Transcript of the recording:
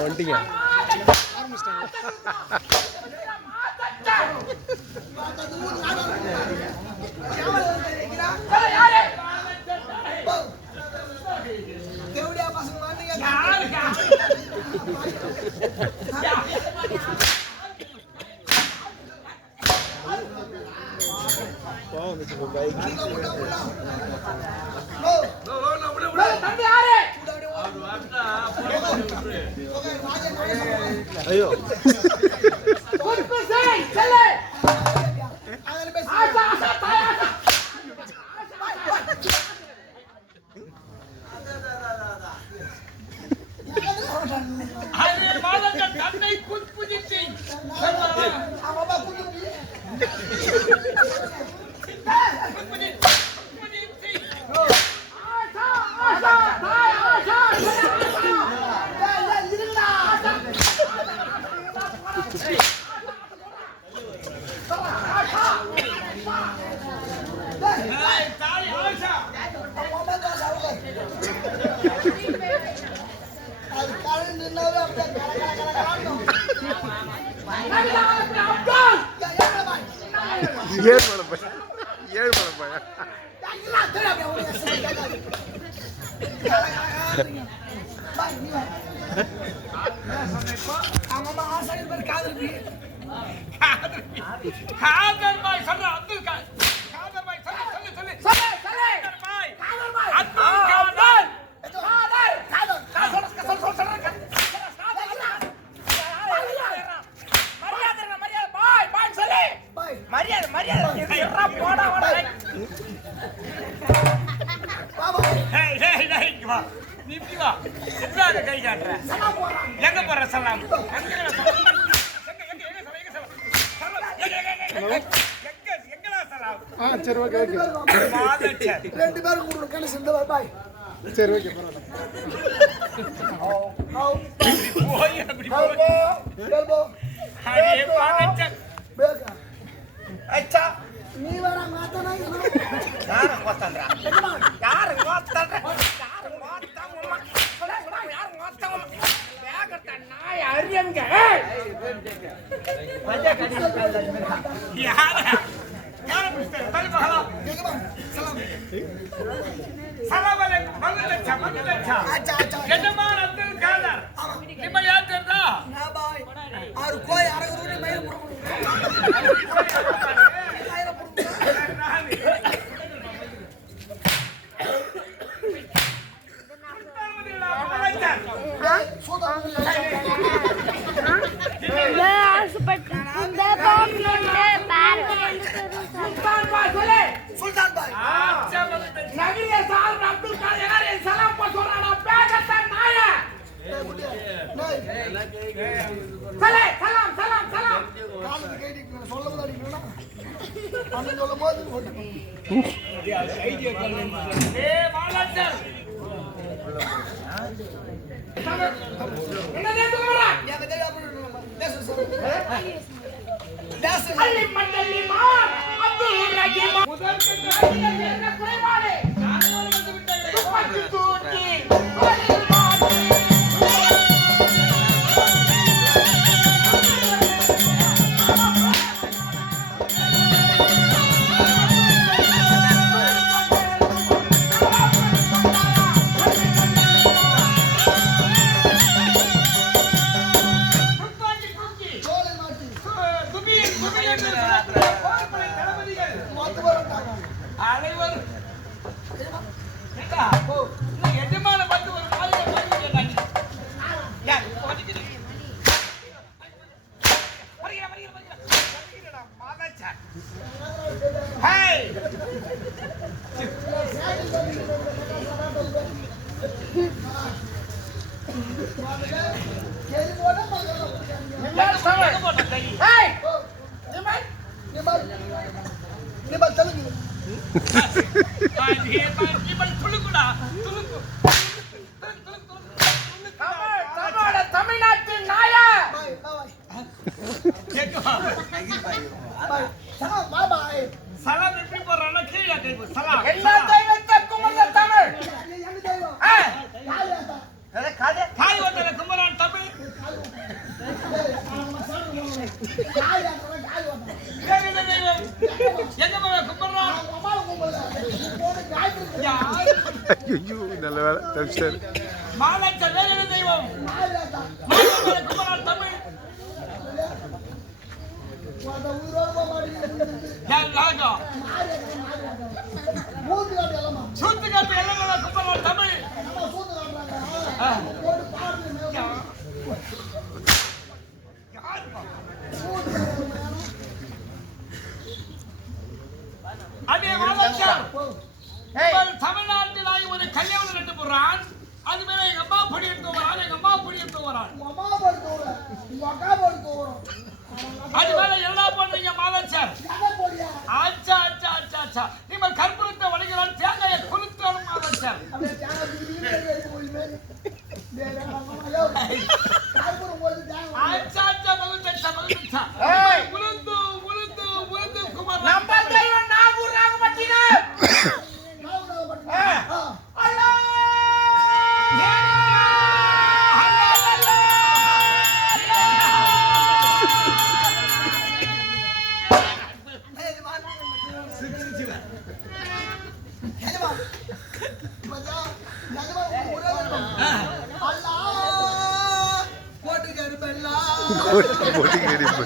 வந்துட்டீங்க ஐயோ ஏழு பழம் சரி ஓகே ஓகே ரெண்டு பேரும் கூட கணேஷ் இந்த பாய் சரி ஓகே अच्छा நீ வர மாட்டனா யார கோத்தன்றா யார கோத்தன்ற யார கோத்தம்மா யார கோத்தம்மா வேகட்ட நாய் அரியங்க மஜா கடி யார யார பிஸ்தல் தலை பகலா சலாம் சலாம் அலைக்கும் மல்லச்சா अच्छा अच्छा यजमान अब्दुल कादर ನಿಮ್ಮ ಯಾರು ತೆರ್ದಾ ನಾ ಬಾಯ್ और कोई ಅರಗೂರಿ ಮೈಲ್ सुल्तान भाई अच्छा नगरिया साहब अब्दुल कादर यार ये सलाम पर सोराना पैगता नाया चले सलाम सलाम सलाम काल केडी சொல்லவும் அடிக்கணும்னா அது சொல்லும்போது ஐடியா கால் ஏ மாலாச்சர் என்ன தேடுறா யா பதவி அப்படி தேச அலி மண்டலி மார் அப்துல் ரஹீம் முதல் என்ன குறைவாளே நான் வந்து விட்டேன் துப்பாக்கி தூக்கி தமிழ்நாட்டின் நாயா சலாம் எப்படி போறானா கீழே எல்லா தெய்வத்துக்கும் உள்ள தமிழ். எங்க தெய்வம் காளியாத்தா காளி வந்தல குமரன் தமிழ். வேற என்ன தெய்வம்? எங்க மேல குமரன்? ஐயோ நல்ல வேலை தப்பிச்சாரு. மாலச்ச வேற என்ன தெய்வம்? மாலச்ச குமரன் தமிழ். யார் ராஜா? சூத்துக்காட்டு எல்லாம் மேல குமரன் தமிழ். அதே மாலச்சர் தமிழ்நாட்டில் ஒரு கல்யாணம் நட்டு போடுறான். அது மேல எங்க அம்மா பொடி எடுத்து வரான். எங்க அம்மா பொடி எடுத்து வரான். அது மேல என்ன பண்றீங்க மாலச்சர்? ஆச்சா ஆச்சா ஆச்சா ஆச்சா நீங்க கற்பூரத்தை வடிக்கிறான். தேங்காயை குளுத்தாலும் மாலச்சர். ஆச்சா ஆச்சா மகுச்சா மகுச்சா உளுந்து உளுந்து உளுந்து குமார் நம்ம தெய்வம் நாகூர் நாகப்பட்டினம். போட்டி கேடிப்பு